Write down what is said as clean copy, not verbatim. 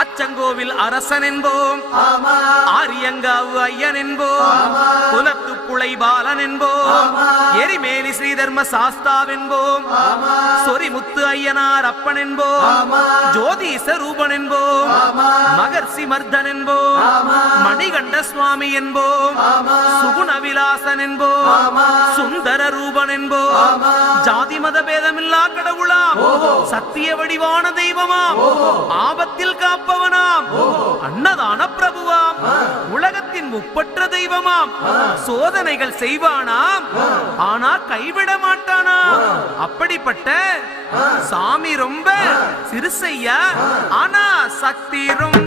அச்சங்கோவில் அரசன் என்போம், ஆரியங்காவு ஐயன் என்போம், குலத்து புலை பாலன் என்போம், எரிமேலி ஸ்ரீதர்ம சாஸ்தாவென்போம், சொரிமுத்து ஐயனார் அப்பன் என்போம், ஜோதிச ரூபன் என்போம், மகர்ஷி மர்தன் என்போம், மணிகண்ட சுவாமி என்போம், சுகுணவிலாசன் என்போம், சுந்தர ரூபன் என்போம், ஜாதி மத பேதமில்லா கடவுளாம், சத்திய வடிவான தெய்வமாம், ஆபத்தில் காப்பவனாம், அன்னதான பிரபுவாம், உலகத்தின் முப்பற்ற தெய்வமாம், சோதனைகள் செய்வானாம் ஆனா கைவிட மாட்டானாம். அப்படிப்பட்ட சாமி ரொம்ப சிறுசையா, ஆனா சக்தி ரொம்ப